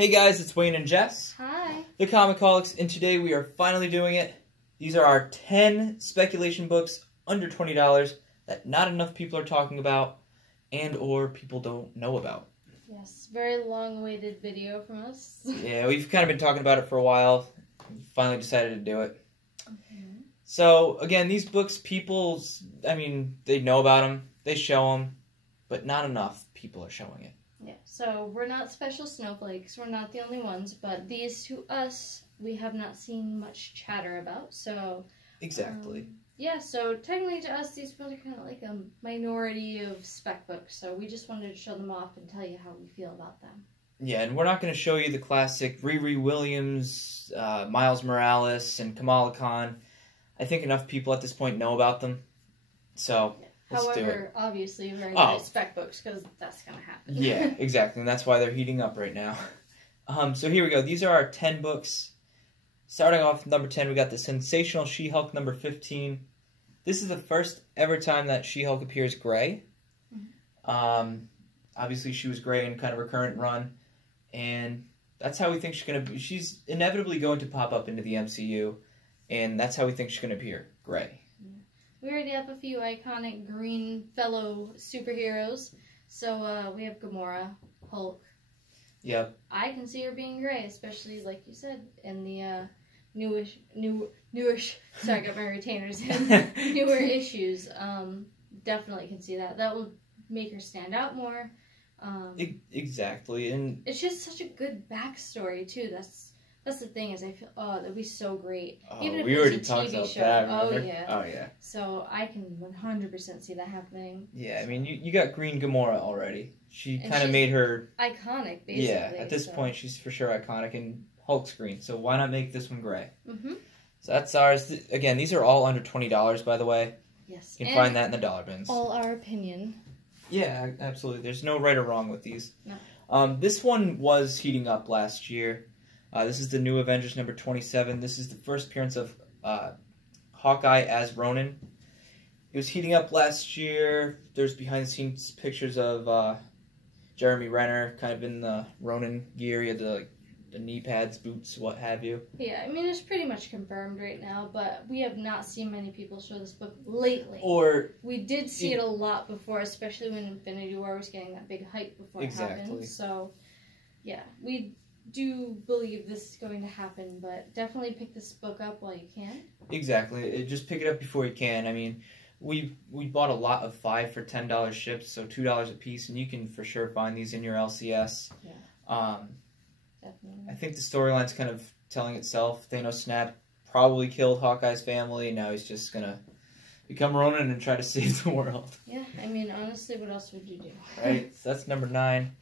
Hey guys, it's Wayne and Jess. Hi. The ComicHaulics, and today we are finally doing it. These are our 10 speculation books under $20 that not enough people are talking about and or people don't know about. Yes, very long-awaited video from us. Yeah, we've kind of been talking about it for a while. We finally decided to do it. So, again, these books, they know about them, they show them, but not enough people are showing it. Yeah, so we're not special snowflakes, we're not the only ones, but these to us, we have not seen much chatter about, so... Exactly. Yeah, so technically to us, these books are kind of like a minority of spec books, so we just wanted to show them off and tell you how we feel about them. Yeah, and we're not going to show you the classic Riri Williams, Miles Morales, and Kamala Khan. I think enough people at this point know about them, so... Yeah. Let's do However, it. obviously, very nice spec books, because that's going to happen. Yeah, exactly, and that's why they're heating up right now. So here we go. These are our 10 books. Starting off with number 10, we got the Sensational She-Hulk number 15. This is the first ever time that She-Hulk appears gray. Obviously, she was gray in kind of her current run, and that's how we think she's going to be. She's inevitably going to pop up into the MCU, and that's how we think she's going to appear, gray. We already have a few iconic green fellow superheroes. So we have Gamora, Hulk. Yep. I can see her being gray, especially like you said in the newish. Sorry, I got my retainers in. Newer issues. Definitely can see that. That will make her stand out more. Exactly, and it's just such a good backstory too. That's the thing is I feel that'd be so great. Oh, even if we it was already a talked TV about show. that. Oh remember? yeah. Oh yeah. So I can 100% see that happening. Yeah, I mean you got Green Gamora already. She kind of made her iconic, basically. Yeah, at this point she's for sure iconic, and Hulk's green. So why not make this one gray? Mm-hmm. So that's ours. Again, these are all under $20, by the way. Yes. You can find that in the dollar bins. All our opinion. Yeah, absolutely. There's no right or wrong with these. No. This one was heating up last year. This is the New Avengers number 27. This is the first appearance of Hawkeye as Ronin. It was heating up last year. There's behind-the-scenes pictures of Jeremy Renner kind of in the Ronin gear. He had the knee pads, boots, what have you. Yeah, I mean, it's pretty much confirmed right now, but we have not seen many people show this book lately. We did see it a lot before, especially when Infinity War was getting that big hype before it happened. So, yeah, we do believe this is going to happen, but definitely pick this book up while you can. Exactly. Just pick it up before you can. I mean, we bought a lot of 5 for $10 ships, so $2 a piece, and you can for sure find these in your LCS. Yeah. Definitely. I think the storyline's kind of telling itself. Thanos Snap probably killed Hawkeye's family, and now he's just gonna become Ronin and try to save the world. Yeah, I mean, honestly, what else would you do? Right, so that's number 9.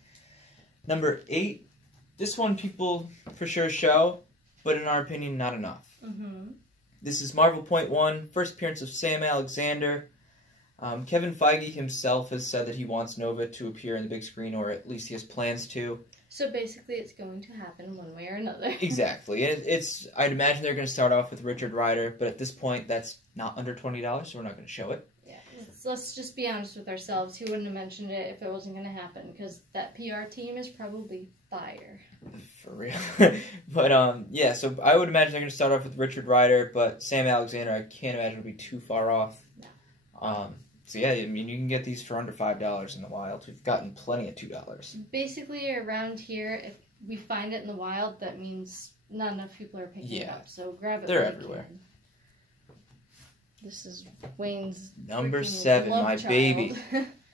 Number 8, this one people for sure show, but in our opinion, not enough. Mm-hmm. This is Marvel Point 1, first appearance of Sam Alexander. Kevin Feige himself has said that he wants Nova to appear in the big screen, or at least he has plans to. So basically, it's going to happen one way or another. Exactly. I'd imagine they're going to start off with Richard Rider, but at this point, that's not under $20, so we're not going to show it. Yeah, let's just be honest with ourselves. He wouldn't have mentioned it if it wasn't going to happen, because that PR team is probably fire. For real. But, yeah, so I would imagine they're going to start off with Richard Rider, but Sam Alexander, I can't imagine would be too far off. No. So yeah, I mean, you can get these for under $5 in the wild. We've gotten plenty at $2. Basically, around here, if we find it in the wild, that means not enough people are picking it up. So grab it. They're everywhere. This is Wayne's number 7, my child. baby.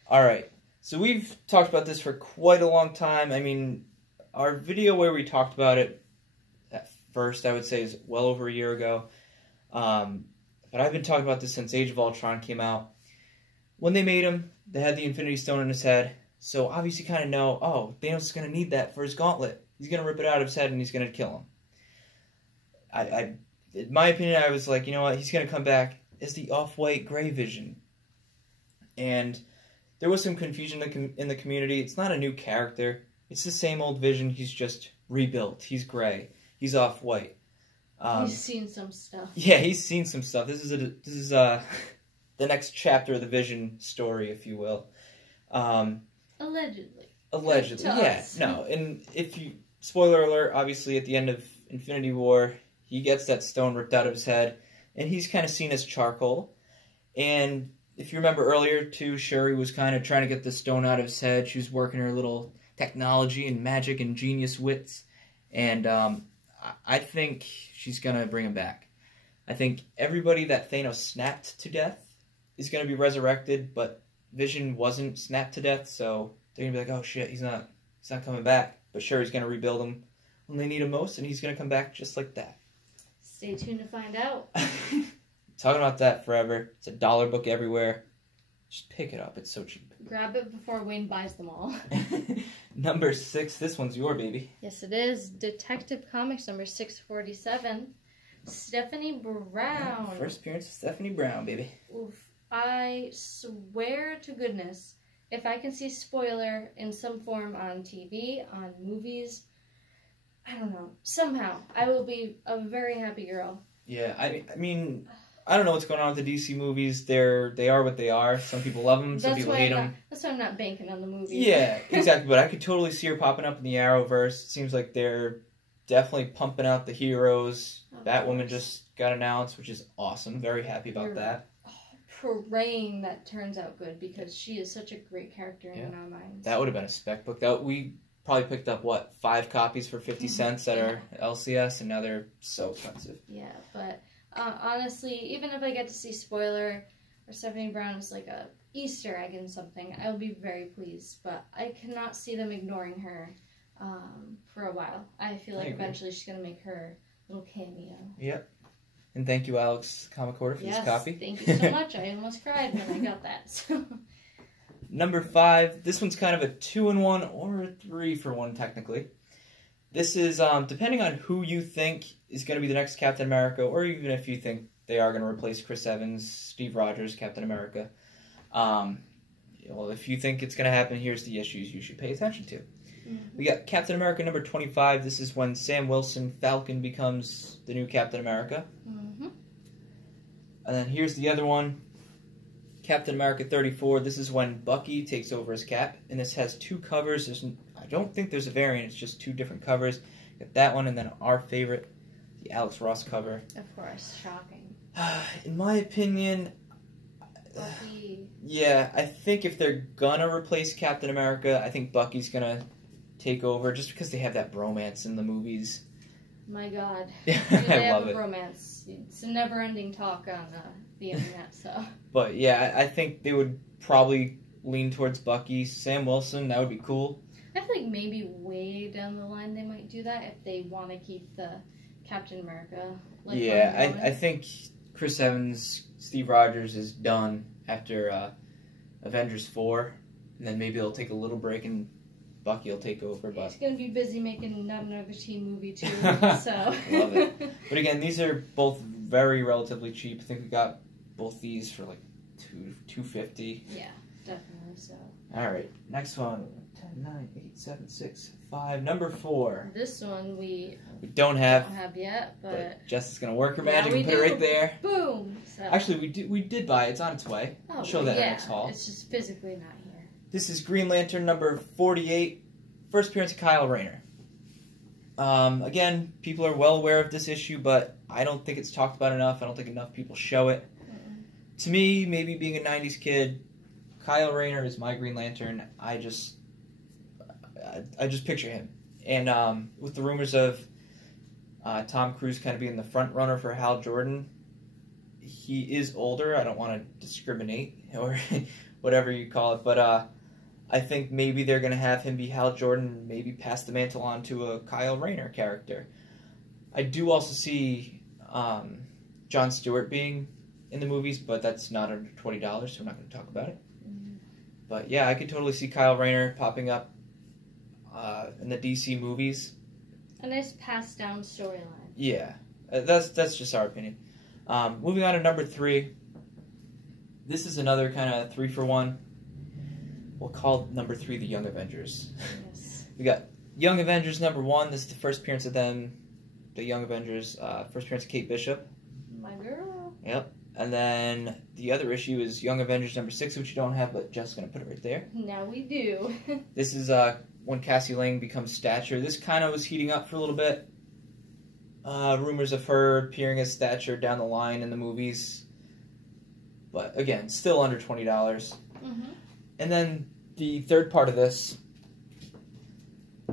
All right. So we've talked about this for quite a long time. I mean, our video where we talked about it at first, I would say, is well over a year ago. But I've been talking about this since Age of Ultron came out. When they made him, they had the Infinity Stone in his head, so obviously kind of know, oh, Thanos is going to need that for his gauntlet. He's going to rip it out of his head and he's going to kill him. In my opinion, I was like, you know what, he's going to come back as the off-white gray Vision. And there was some confusion in the community. It's not a new character. It's the same old Vision. He's just rebuilt. He's gray. He's off-white. He's seen some stuff. Yeah, he's seen some stuff. This is the next chapter of the Vision story, if you will. Allegedly. Yeah. No, and if you spoiler alert, obviously at the end of Infinity War, he gets that stone ripped out of his head, and he's kind of seen as charcoal. And if you remember earlier, too, Shuri was kind of trying to get the stone out of his head. She was working her little technology and magic and genius wits. And I think she's going to bring him back. I think everybody that Thanos snapped to death is going to be resurrected, but Vision wasn't snapped to death, so they're going to be like, oh shit, he's not coming back. But Shuri's going to rebuild him when they need him most, and he's going to come back just like that. Stay tuned to find out. Talking about that forever. It's a $1 book everywhere. Just pick it up. It's so cheap. Grab it before Wayne buys them all. Number 6. This one's your baby. Yes, it is. Detective Comics number 647. Stephanie Brown. Yeah, first appearance of Stephanie Brown, baby. Oof. I swear to goodness, if I can see spoiler in some form on TV, on movies, I don't know, somehow, I will be a very happy girl. Yeah, I mean, I don't know what's going on with the DC movies. They are what they are. Some people love them, some people hate them. That's why I'm not banking on the movies. Yeah, exactly. But I could totally see her popping up in the Arrowverse. It seems like they're definitely pumping out the heroes. Batwoman just got announced, which is awesome. Very happy about that. Praying that turns out good, because she is such a great character in our minds. That would have been a spec book. We probably picked up, 5 copies for 50 cents at our LCS, and now they're so expensive. Yeah, but honestly, even if I get to see spoiler or Stephanie Brown is like a Easter egg in something, I will be very pleased. But I cannot see them ignoring her for a while. I feel like eventually she's going to make her little cameo. Yep. And thank you, Alex Comic Order, for this copy. Thank you so much. I almost cried when I got that. So. Number 5. This one's kind of a 2-in-1 or a 3-for-1, technically. This is, depending on who you think is going to be the next Captain America, or even if you think they are going to replace Chris Evans, Steve Rogers, Captain America. Well, if you think it's going to happen, here's the issues you should pay attention to. Mm-hmm. We got Captain America number 25. This is when Sam Wilson, Falcon, becomes the new Captain America. Mm-hmm. And then here's the other one, Captain America 34. This is when Bucky takes over as Cap, and this has 2 covers. I don't think there's a variant. It's just 2 different covers. Got that one, and then our favorite, the Alex Ross cover. Of course, shocking. In my opinion, Bucky. Yeah, I think if they're gonna replace Captain America, I think Bucky's gonna take over, just because they have that bromance in the movies. My God. I love it. Bromance. It's a never-ending talk on the internet, so. But yeah, I think they would probably lean towards Bucky. Sam Wilson, that would be cool. I feel like maybe way down the line they might do that if they want to keep the Captain America. I think Chris Evans, Steve Rogers is done after Avengers 4, and then maybe they'll take a little break and Bucky will take over. But he's going to be busy making not another teen movie too, so. Love it. But again, these are both very relatively cheap. I think we got both these for like $2.50. Yeah, definitely so. All right, next one. 10, 9, 8, 7, 6, 5. Number 4. This one we don't have yet, but Jess is gonna work her magic and put it right there. Boom. So. Actually, we did buy it. It's on its way. I'll show that next haul. It's just physically not here. This is Green Lantern number 48. First appearance of Kyle Rayner. Again, people are well aware of this issue, but I don't think it's talked about enough. I don't think enough people show it. To me, maybe being a 90s kid, Kyle Rayner is my Green Lantern. I just picture him. And with the rumors of Tom Cruise kind of being the front runner for Hal Jordan, he is older. I don't want to discriminate or whatever you call it, but I think maybe they're going to have him be Hal Jordan and maybe pass the mantle on to a Kyle Rayner character. I do also see Jon Stewart being in the movies, but that's not under $20, so we're not going to talk about it. Mm-hmm. But yeah, I could totally see Kyle Rayner popping up in the DC movies. A nice passed down storyline. Yeah, that's just our opinion. Moving on to number 3. This is another kind of 3-for-1. We'll call number 3 the Young Avengers. Yes. We got Young Avengers number 1. This is the first appearance of them. The Young Avengers, first appearance of Kate Bishop. My girl. Yep. And then the other issue is Young Avengers number 6, which you don't have, but Jess is going to put it right there. Now we do. This is when Cassie Lane becomes Stature. This kind of was heating up for a little bit. Rumors of her appearing as Stature down the line in the movies. But again, still under $20. Mm-hmm. And then the third part of this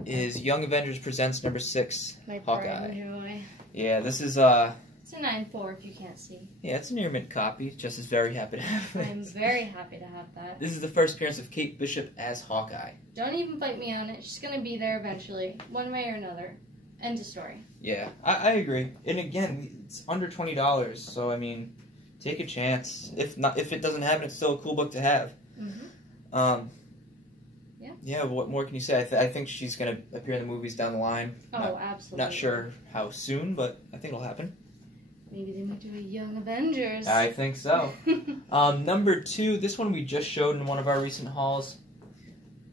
is Young Avengers Presents number 6, Hawkeye. Joy. Yeah, this is It's a 9.4 if you can't see. Yeah, it's a near mint copy. Just is very happy to have it. I'm very happy to have that. This is the first appearance of Kate Bishop as Hawkeye. Don't even fight me on it. She's gonna be there eventually, one way or another. End of story. Yeah, I agree. And again, it's under $20, so I mean, take a chance. If it doesn't happen, it's still a cool book to have. Mm-hmm. Yeah. What more can you say? I think she's gonna appear in the movies down the line. Absolutely. Not sure how soon, but I think it'll happen. Maybe they might do a Young Avengers. I think so. Number 2, this one we just showed in one of our recent hauls.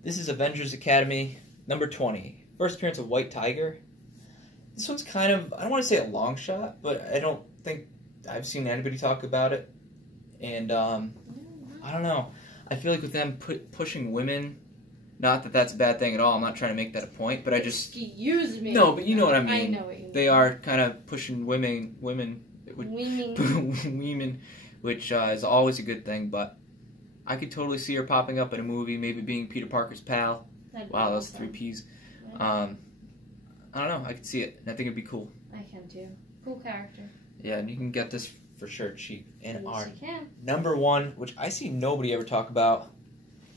This is Avengers Academy, number 20. First appearance of White Tiger. This one's kind of, I don't want to say a long shot, but I don't think I've seen anybody talk about it. And, I don't know. I feel like with them pushing women, not that that's a bad thing at all, I'm not trying to make that a point, but I just... Excuse me. No, but you know what I mean. I know what you mean. They are kind of pushing women, women, which is always a good thing, but I could totally see her popping up in a movie, maybe being Peter Parker's pal. Wow, those 3 Ps. I don't know, I could see it, and I think it'd be cool. I can too. Cool character. Yeah, and you can get this for sure cheap. And yes, our you can. number 1, which I see nobody ever talk about,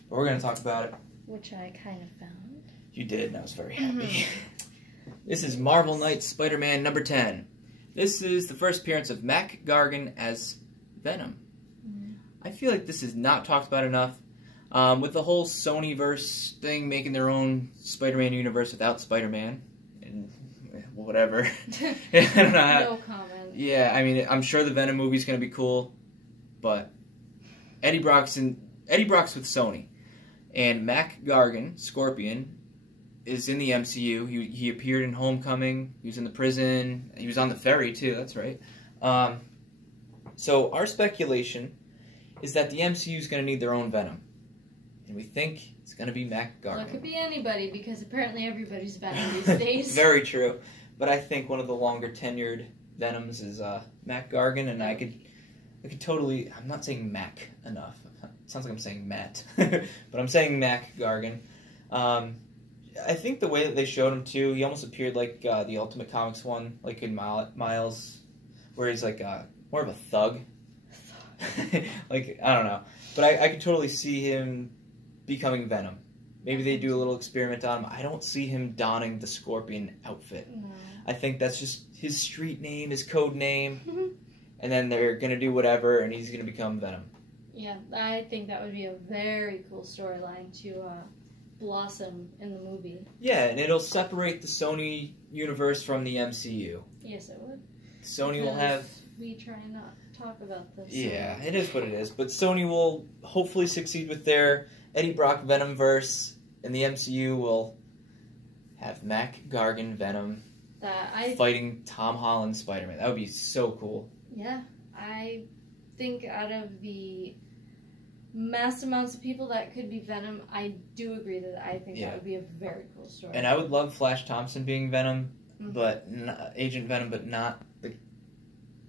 but we're going to talk about it. Which I kind of found. You did, and I was very happy. This is Marvel Knights Spider-Man number 10. This is the first appearance of Mac Gargan as Venom. I feel like this is not talked about enough. With the whole Sonyverse thing, making their own Spider-Man universe without Spider-Man, and whatever. I don't know how, no comment. Yeah, I mean, I'm sure the Venom movie's going to be cool, but Eddie Brock's with Sony, and Mac Gargan, Scorpion, is in the MCU. He appeared in Homecoming. He was in the prison. He was on the ferry too. That's right. So our speculation is that the MCU is going to need their own Venom, and we think it's going to be Mac Gargan. Well, it could be anybody because apparently everybody's Venom these days. Very true, but I think one of the longer tenured Venoms is Mac Gargan, and I could totally. I'm not saying Mac enough. It sounds like I'm saying Matt, but I'm saying Mac Gargan. I think the way that they showed him too, he almost appeared like the Ultimate Comics one, like in Miles, where he's like more of a thug. Like, I don't know, but I could totally see him becoming Venom. Maybe they do a little experiment on him. I don't see him donning the Scorpion outfit. No. I think that's just his street name, his code name, and then they're gonna do whatever, and he's gonna become Venom. Yeah, I think that would be a very cool storyline to blossom in the movie. Yeah, and it'll separate the Sony universe from the MCU. Yes, it would. Sony will have... We try not to talk about this. Yeah, it is what it is. But Sony will hopefully succeed with their Eddie Brock Venomverse, and the MCU will have Mac Gargan Venom fighting Tom Holland Spider-Man. That would be so cool. Yeah, I think out of the mass amounts of people that could be Venom, I do agree that I think that would be a very cool story. And I would love Flash Thompson being Venom, but Agent Venom, but not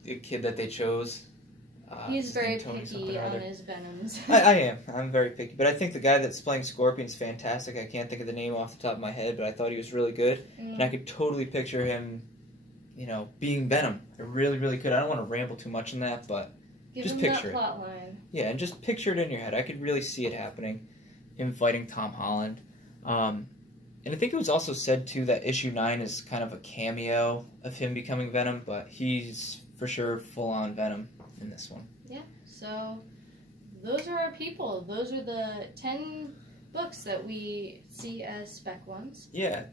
the kid that they chose. He's very picky on his Venoms. I am. I'm very picky. But I think the guy that's playing Scorpion's fantastic. I can't think of the name off the top of my head, but I thought he was really good. And I could totally picture him, being Venom. I really, really could. I don't want to ramble too much on that, but just picture it. Plot line. Yeah, and just picture it in your head. I could really see it happening. Him fighting Tom Holland. And I think it was also said, too, that issue 9 is kind of a cameo of him becoming Venom, but he's for sure full-on Venom in this one. Yeah, so those are our people. Those are the 10 books that we see as spec ones. Yeah.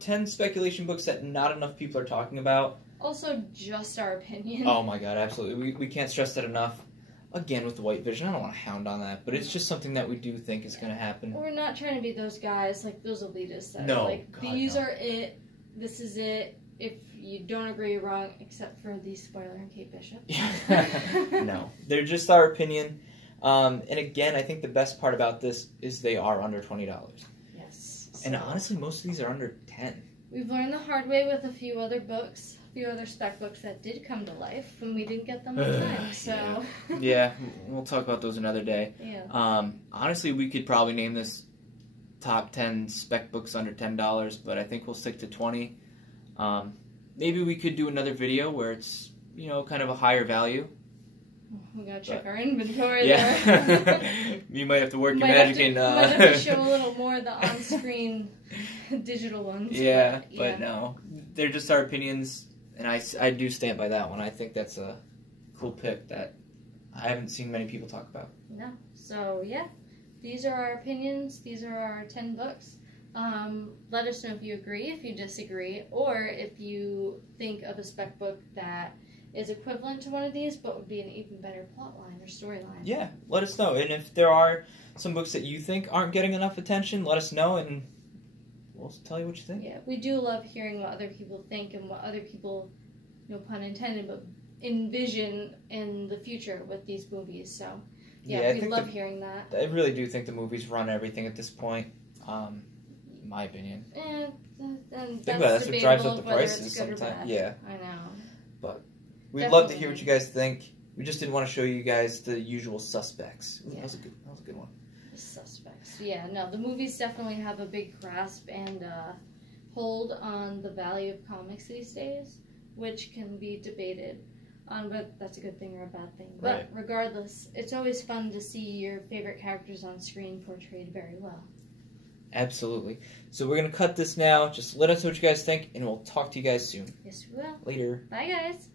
10 speculation books that not enough people are talking about. Also, just our opinion. Oh my god, absolutely. We can't stress that enough. Again, with the White Vision, I don't want to hound on that, but it's just something that we do think is going to happen. We're not trying to be those guys, like those elitists that are like, these are it, this is it. If you don't agree, you're wrong, except for the spoiler and Kate Bishop. No, they're just our opinion. And again, I think the best part about this is they are under $20. Yeah. And honestly, most of these are under 10. We've learned the hard way with a few other books, a few other spec books that did come to life, and we didn't get them on time, so... Yeah, we'll talk about those another day. Yeah. Honestly, we could probably name this top 10 spec books under $10, but I think we'll stick to 20. Maybe we could do another video where it's, kind of a higher value. We gotta check our inventory there. You might have to work your magic in. Might have to show a little more of the on-screen digital ones. Yeah, but no, they're just our opinions, and I do stand by that one. I think that's a cool pick that I haven't seen many people talk about. No, so yeah, these are our opinions. These are our 10 books. Let us know if you agree, if you disagree, or if you think of a spec book that is equivalent to one of these, but would be an even better plot line or storyline. Yeah, let us know. And if there are some books that you think aren't getting enough attention, let us know, and we'll tell you what you think. Yeah, we do love hearing what other people think and what other people, no pun intended, but envision in the future with these movies. So, yeah, we love hearing that. I really do think the movies run everything at this point, in my opinion. And think about it, that's what drives up the prices sometimes. Yeah. I know. But we'd love to hear what you guys think. We just didn't want to show you guys the usual suspects. Ooh, yeah. That was a good one. The suspects. Yeah, no, the movies definitely have a big grasp and hold on the value of comics these days, which can be debated on whether that's a good thing or a bad thing. But regardless, it's always fun to see your favorite characters on screen portrayed very well. Absolutely. So we're going to cut this now. Just let us know what you guys think, and we'll talk to you guys soon. Yes, we will. Later. Bye, guys.